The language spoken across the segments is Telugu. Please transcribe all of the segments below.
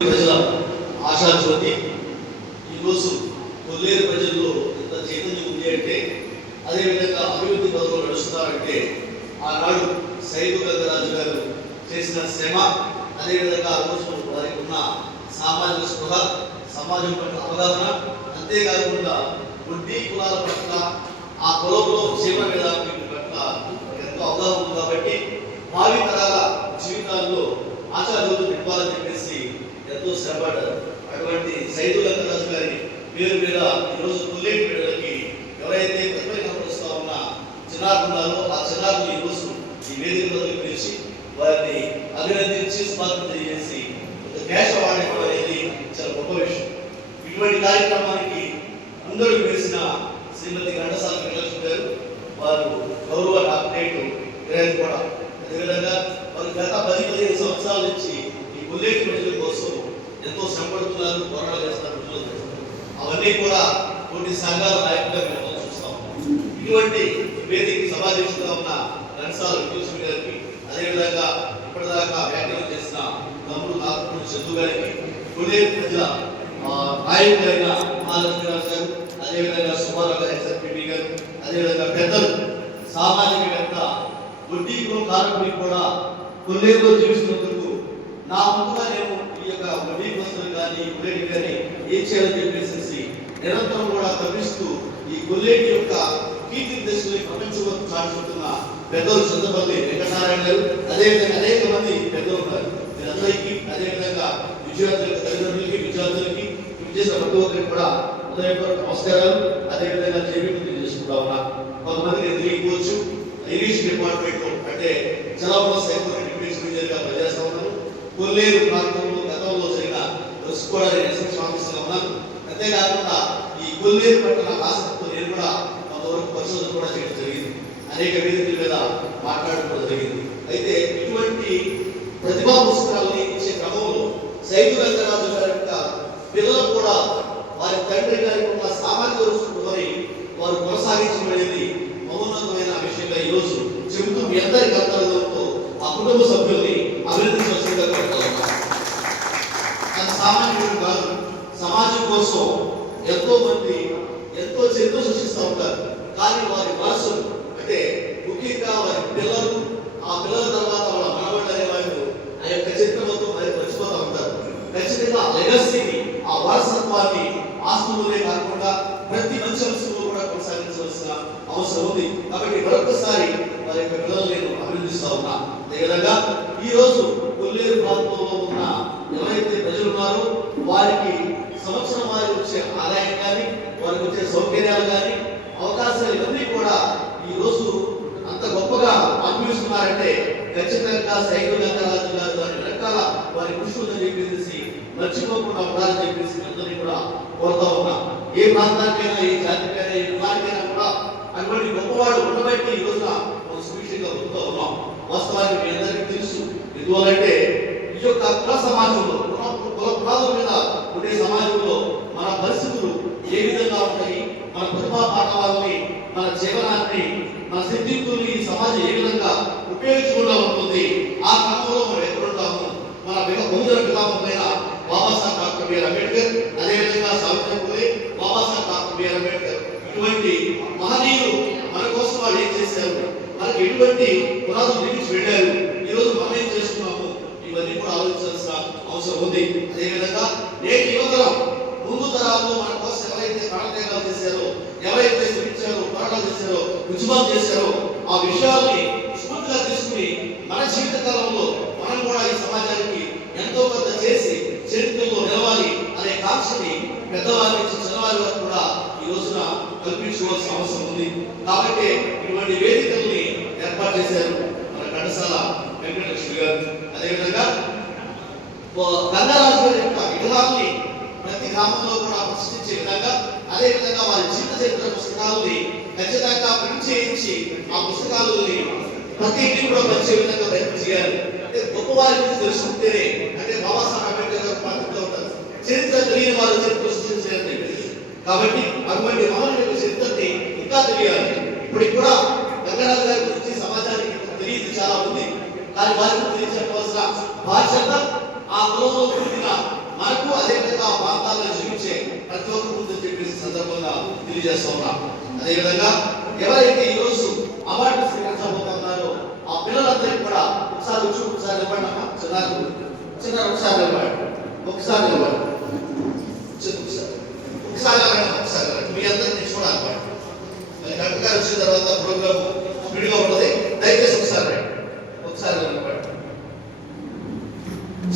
ప్రజల ఆశాజ్యోతి ఈరోజు కొల్లేరు ప్రజల్లో ఎంత చైతన్యం ఉంది అంటే అదేవిధంగా అభివృద్ధి పదవులు నడుస్తున్నారంటే ఆనాడు సైదు గంగరాజు గారు చేసిన శ్రమ అదేవిధంగా ఆ రోజు వారికి ఉన్న సామాజిక స్పృహ సమాజం పట్ల అవగాహన అంతేకాకుండా వడ్డీ కులాల పట్ల ఆ కులంలో క్షేమ విధానం పట్ల ఎంతో అవగాహన ఉంది కాబట్టి భావి తరాల జీవితాల్లో ఆచార్యులు నింపాలని చెప్పేసి ఎంతో శ్రమపడ్డారు. అటువంటి సైదు రాజు గారి పేరు మీద ఈరోజు కొల్లేటి బిడ్డలకి ఎవరైతే ప్రతిభ కనపరుస్తా ఉన్న చిన్నారులు ఉన్నారో ఆ చిన్నారులు ఈరోజు ఈ వేదిక వద్దకు పిలిచి వారిని అభినందించి స్వాగతం తెలియజేసి ఒక క్యాష్ అవార్డు ఇవ్వడం అనేది చాలా గొప్ప విషయం. ఇటువంటి కార్యక్రమానికి అందరూ వేసిన శ్రీమతి ఘంటసాల వెంకటలక్ష్మి గారు వారు గౌరవ డాక్టరేట్ గ్రహించుకోవడం అదేవిధంగా వారు గత పది పదిహేను సంవత్సరాల నుంచి ఈ బుల్లెట్ మెడల్ కోసం ఎంతో శ్రమపడుతున్నారు పోరాటాలు చేస్తున్నారు అవన్నీ కూడా కొన్ని సంఘాల నాయకులుగా మేము చూస్తాం ఇటువంటి వేదిక సమావేశంగా ఉన్న ఘంటసాల వెంకటలక్ష్మి గారికి అదేవిధంగా ఇప్పటిదాకా వ్యాఖ్యలు చేసిన తమ్ముడు నాగపూడి చందు గారికి బుల్లెట్ ప్రజల ఆ, నాయకులైన మహాలక్ష్మీరాజు గారు అదేవిధంగా సుబ్బారావు గారు ఎస్ఎస్పీ గారు అదేవిధంగా పెద్దలు సామాజికవేత్త వడ్డీ కులం కారకుడికి కూడా కొల్లేరులో జీవిస్తున్నందుకు నా ముందు నేను ఈ యొక్క వడ్డీ కులస్తులు కానీ కొల్లేటి కానీ ఏం చేయాలని చెప్పేసి నిరంతరం కూడా తప్పిస్తూ ఈ కొల్లేటి యొక్క కీర్తి దశని ప్రపంచంలో చాటుతున్న పెద్దలు చంద్రపల్లి వెంకటనారాయణ గారు అదేవిధంగా అనేక మంది పెద్దలు ఉన్నారు. వీరందరికీ అదేవిధంగా విద్యార్థులకు తల్లిదండ్రులకి విద్యార్థులకి చేసిన ప్రతి ఒక్కరికి కూడా హృదయపూర్వక నమస్కారాలు. అదేవిధంగా జేబీ తెలియజేసుకుంటా ఉన్నా కొంతమంది నేను తెలియకపోవచ్చు. ఇంగ్లీష్ డిపార్ట్మెంట్ అంటే జలవనరుల శాఖలో ఇంగ్లీష్ మేనేజర్ పనిచేస్తా ఉన్నాను కొల్లేరు ప్రాంతం రిస్క్ కూడా నేను ఎస్ఎస్ ఉన్నాను అంతేకాకుండా ఈ కొల్లేరు పట్ల ఆసక్తితో నేను కూడా కొంతవరకు పరిశోధన కూడా చేయడం జరిగింది అనేక వేదికల మీద మాట్లాడడం జరిగింది అయితే ఇటువంటి ప్రతిభా పుస్తకాలని ఇచ్చే క్రమంలో సైదు రంగరాజు గారి యొక్క పిల్లలు కూడా వారి తండ్రి గారి ఉన్న సామాజిక రుసుకుని వారు కొనసాగించబడేది మౌనతమైన విషయంగా ఈరోజు చెబుతూ మీ అందరి కర్తవ్యంతో ఆ కుటుంబ సభ్యుల్ని అభినందించవలసిందిగా కోరుతున్నాను అది సామాన్యుడు కాదు సమాజం కోసం ఎంతో మంది ఎంతో చరిత్ర సృష్టిస్తూ ఉంటారు కానీ వారి వారసులు అంటే ముఖ్యంగా వారి పిల్లలు ఆ పిల్లల తర్వాత వాళ్ళ మనవాళ్ళు అనే వాళ్ళు ఆ యొక్క చరిత్రతో మరి మర్చిపోతూ ఉంటారు. ఖచ్చితంగా లెగసీని ఆ వారసత్వాన్ని ఆస్తులనే కాకుండా ప్రతి మంచి అంశంలో కూడా కొనసాగించవలసిన అవసరం ఉంది. కాబట్టి మరొకసారి వారి యొక్క పిల్లలు నేను అభినందిస్తా ఉన్నా. అదేవిధంగా ఈ రోజు కొల్లేరు ప్రాంతంలో ఉన్న ఎవరైతే ప్రజలు ఉన్నారో వారికి సంవత్సరం వారి వచ్చే ఆదాయం కానీ వారికి వచ్చే సౌకర్యాలు కానీ అవకాశాలు ఇవన్నీ కూడా ఈ రోజు అంత గొప్పగా అనుభవిస్తున్నారంటే ఖచ్చితంగా సైకిల్ గంగారాజు గారు వారి రకాల వారి కృషి ఉందని చెప్పేసి మర్చిపోకుండా ఉండాలని చెప్పేసి అందరినీ కూడా కోరుతా ఉన్నా. ఏ ప్రాంతానికైనా ఏ జాతికైనా ఏ కులానికైనా కూడా అటువంటి గొప్పవాడు ఉండబట్టి ఈ రోజున ఒక సుభిక్షంగా బతుకుతూ ఉన్నాం. వాస్తవానికి మీ అందరికీ తెలుసు ఎందువల్లంటే ఈ యొక్క కుల సమాజంలో కుల కులాల మీద ఉండే సమాజంలో మన పరిస్థితులు ఏ విధంగా ఉంటాయి మన ప్రతిభా పాఠవాలని మన జీవనాన్ని మన సిద్ధింపుల్ని ఈ సమాజం ఏ విధంగా ఉపయోగించుకుంటూ ఉంటుంది ఆ క్రమంలో మనం ఎక్కడుంటాము మన పిత- బహుజన పితామహులైన బాబాసాహెబ్ డాక్టర్ బిఆర్ అంబేద్కర్ అదేవిధంగా సావిత్రి బాబాసాహెబ్ డాక్టర్ బిఆర్ అంబేద్కర్. ఇటువంటి మహనీయులు మన కోసం వాళ్ళు ఏం చేశారు? మనకి ఎటువంటి పునాదులు నిర్మించి వెళ్ళారు ఈరోజు మనం ఏం చేస్తున్నాము ఇవన్నీ కూడా ఆలోచించాల్సిన అవసరం ఉంది. అదేవిధంగా నేటి యువతరం ముందు తరాల్లో మన కోసం ఎవరైతే ప్రాణత్యాగాలు చేశారో ఎవరైతే శ్రమించారో చేశారో ఉద్యమాలు చేశారో ఆ విషయాల్ని స్ఫూర్తిగా తీసుకుని మన జీవిత కాలంలో మనం కూడా ఈ సమాజానికి ఎంతో కొంత చేసి చరిత్రలో నిలవాలి అనే కాంక్షని పెద్దవారి నుంచి చిన్నవారి వరకు కూడా ఈ రోజున కల్పించుకోవాల్సిన అవసరం ఉంది. కాబట్టి ఇటువంటి వేదికల్ని ఏర్పాటు చేశారు మన ఘటసాల వెంకటలక్ష్మి గారు. అదేవిధంగా గంగారాజు గారి యొక్క విగ్రహాల్ని ప్రతి గ్రామంలో కూడా ప్రశ్నించే విధంగా అదేవిధంగా వారి జీవిత చరిత్ర పుస్తకాలని ఖచ్చితంగా ప్రింట్ చేయించి ఆ పుస్తకాలని ప్రతి ఇంటికి కూడా వచ్చే విధంగా ప్రయత్నం చేయాలి. అంటే గొప్ప వారి గురించి తెలుసుకుంటేనే అంటే బాబాసాహెబ్ అంబేద్కర్ గారు పాత్రలో ఉంటారు. చరిత్ర తెలియని వారు చరిత్ర కాబట్టి అటువంటి మహాన్ యొక్క చరిత్రని ఇంకా తెలియాలి. ఇప్పటికి కూడా గంగారాజు గారి గురించి సమాజానికి తెలియదు చాలా ఉంది కానీ వారి గురించి చెప్పవలసిన బాధ్యత ఆ గ్రోహంలో పుట్టిన మనకు అదే విధంగా ఆ ప్రాంతాల్లో జీవించే ప్రతి ఒక్కరు చెప్పేసి సందర్భంగా తెలియజేస్తా అదేవిధంగా ఎవరైతే ఈరోజు అవార్డు స్వీకరించబోతున్నారో ఆ పిల్లలందరికీ కూడా ఒకసారి వచ్చి ఒకసారి ఇవ్వండి అమ్మా చిన్నారు చిన్న ఒకసారి ఇవ్వండి ఒకసారి ఇవ్వండి ఒకసారి. ఒకసారి మీ అందరినీ చూడాలి కరెక్ట్ గారు వచ్చిన తర్వాత ప్రోగ్రామ్ స్పీడ్గా ఉంటుంది దయచేసి ఒకసారి రండి. ఒకసారి ఇవ్వండి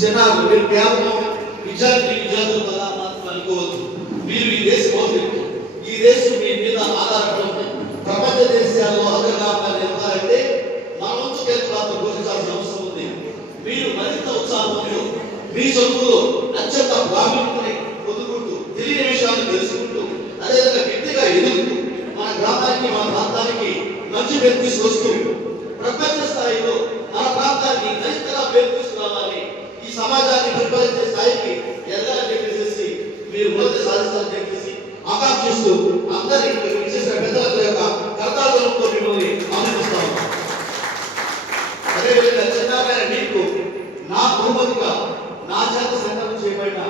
చిన్నారు మీరు కేవలం విద్యార్థి విద్యార్థులు వల్ల మాత్రం అనుకోవద్దు మీరు ఈ దేశ భౌతికులు ఈ దేశం మీ మీద ఆధారపడి ఉంది ప్రపంచ దేశాల్లో అగ్రగామంగా మన వంతు కేంద్ర పాత్ర అవసరం ఉంది. మీరు మరింత ఉత్సాహంతో మీ చదువులో అత్యంత పొందుకుంటూ తెలియని విషయాన్ని తెలుసుకుంటూ అదేవిధంగా వ్యక్తిగా ఎదుగుతూ మన గ్రామానికి మన ప్రాంతానికి మంచి పేరు తీసుకొస్తూ ప్రపంచ స్థాయిలో మన ప్రాంతాన్ని మరింతగా పేరు తీసుకురావాలి ఈ సమాజాన్ని పరిపాలించే స్థాయికి ఎదగాలని చెప్పేసి మీరు మొదటి సాధిస్తారని చెప్పేసి ఆకాంక్షిస్తూ అందరి విశేష పెద్దల యొక్క కర్తార్థంతో మిమ్మల్ని ఆనందిస్తాము అదేవిధంగా చిన్నమైన మీకు నా బహుమతిగా నా చేత సంకల్పం చేయబడిన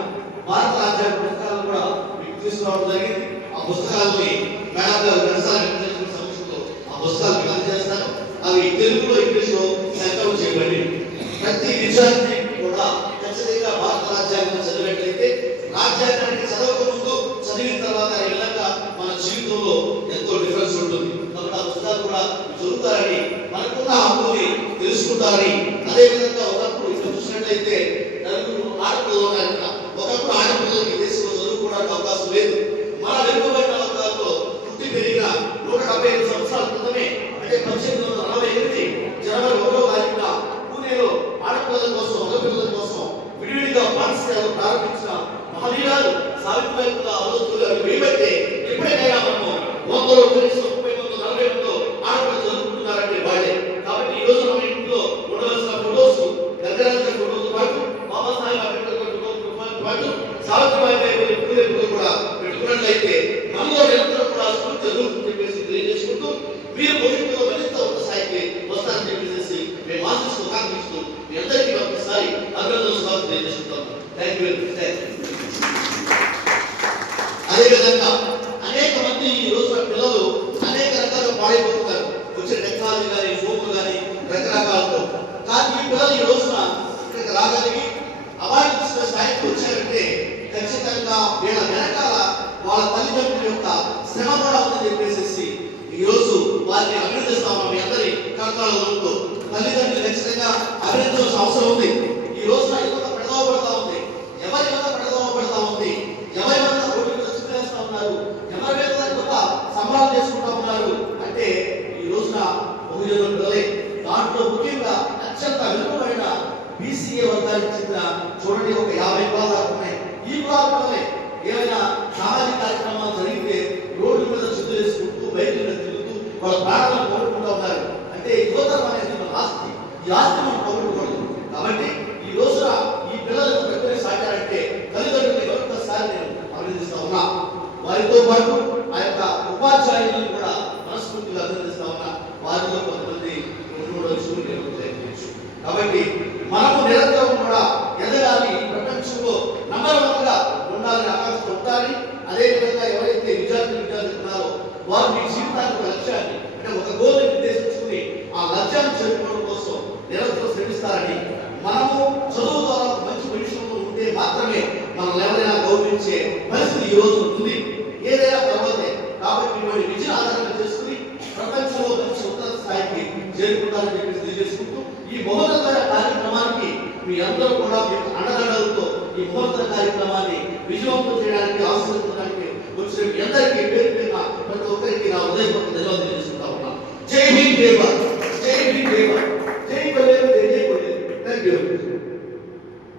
భారత రాజ్యాంగ పుస్తకాలను కూడా మీకు తీసుకురావడం జరిగింది. ఆ పుస్తకాలని మేడం గారు మీ అందరికీ ఒకసారి అభినందనలు స్వాగతం తెలియజేసుకుంటాం థ్యాంక్ యూ థ్యాంక్ యూ అదేవిధంగా అనేక మంది ఈ రోజున పిల్లలు అనేక రకాలుగా పాడైపోతున్నారు. వచ్చిన టెక్నాలజీ కానీ ఫోన్లు కానీ రకరకాలతో. కానీ ఈ పిల్లలు ఈ రోజున ఇక్కడికి రాగలిగి అవార్డు తీసుకునే స్థాయికి వచ్చారంటే ఖచ్చితంగా వీళ్ళ వెనకాల వాళ్ళ తల్లిదండ్రుల యొక్క శ్రమ కూడా ఉందని చెప్పేసి ఈ రోజు వారిని అభినందిస్తాము మీ అందరి కర్తాలతో తల్లిదండ్రులు ఖచ్చితంగా అభినందించాల్సిన అవసరం ఉంది. ఈ రోజున యువత పెడదవబడతా ఉంది ఎవరి యువత పెడదవబడతా ఉంది ఎవరి వల్ల రోడ్డు మీద చిత్రేస్తా ఉన్నారు ఎవరి మీద యువత సంబరాలు చేసుకుంటా ఉన్నారు అంటే ఈ రోజున బహుజనుల పిల్లలే దాంట్లో ముఖ్యంగా అత్యంత వెనుకబడిన బీసీఏ వర్గానికి చెందిన చూడండి ఒక యాభై కులాలు దాకా ఉన్నాయి ఈ కులాల పిల్లలే ఏమైనా సామాజిక కార్యక్రమాలు జరిగితే రోడ్డు మీద చుట్టూ వేసుకుంటూ బయట మీద తిరుగుతూ వాళ్ళ ప్రాణాలను కోరుకుంటూ ఉన్నారు అంటే యువతరం అనేది మన ఆస్తి ఈ ఆస్తి మనం కోరుకోకూడదు కాబట్టి ఈ రోజున ఈ పిల్లలకు పెట్టుకుని సాగారంటే తల్లిదండ్రులు మరొకసారి నేను అభినందిస్తా ఉన్నా వారితో పాటు ఆ యొక్క ఉపాధ్యాయులను కూడా మనస్ఫూర్తిగా అభినందిస్తా ఉన్నా. వారిలో కొంతమంది రెండు మూడు రోజులు ప్రయత్నించు కాబట్టి మనము నిరంతరం కూడా ఎదగాలి. ప్రపంచంలో నంబర్ వన్గా ఉండాలని ఆకాంక్ష ఉండాలి. అదేవిధంగా ఎవరైతే విద్యార్థులు విద్యార్థులు ఉన్నారో వారు మీ జీవితానికి ఒక లక్ష్యాన్ని అంటే ఒక గోల్ నిర్దేశించుకుని ఆ లక్ష్యాన్ని చేరుకోవడం కోసం నిరంతరం శ్రమిస్తారని మనము చదువు ద్వారా మంచి పొజిషన్లో ఉంటే మాత్రమే మనం ఎవరైనా గౌరవించే పరిస్థితి ఈ రోజు ఉంది ఏదైనా పర్వాలే కాబట్టి మిమ్మల్ని విద్యను ఆధారంగా చేసుకుని ప్రపంచంలో మంచి ఉన్నత స్థాయికి చేరుకుంటారని చెప్పి తెలియజేసుకుంటూ ఈ మహోన్నతమైన కార్యక్రమానికి మీ అందరూ కూడా మీకు అండదండలతో ఈ మహోన్నత కార్యక్రమాన్ని విజయవంతం చేయడానికి ఆశీర్వదించడానికి వచ్చిన మీ అందరికీ పేరు పేరున ప్రతి ఒక్కరికి నా ఉదయపూర్వక ధన్యవాదాలు తెలుసుకుంటా ఉన్నాను. జై హింద్ జై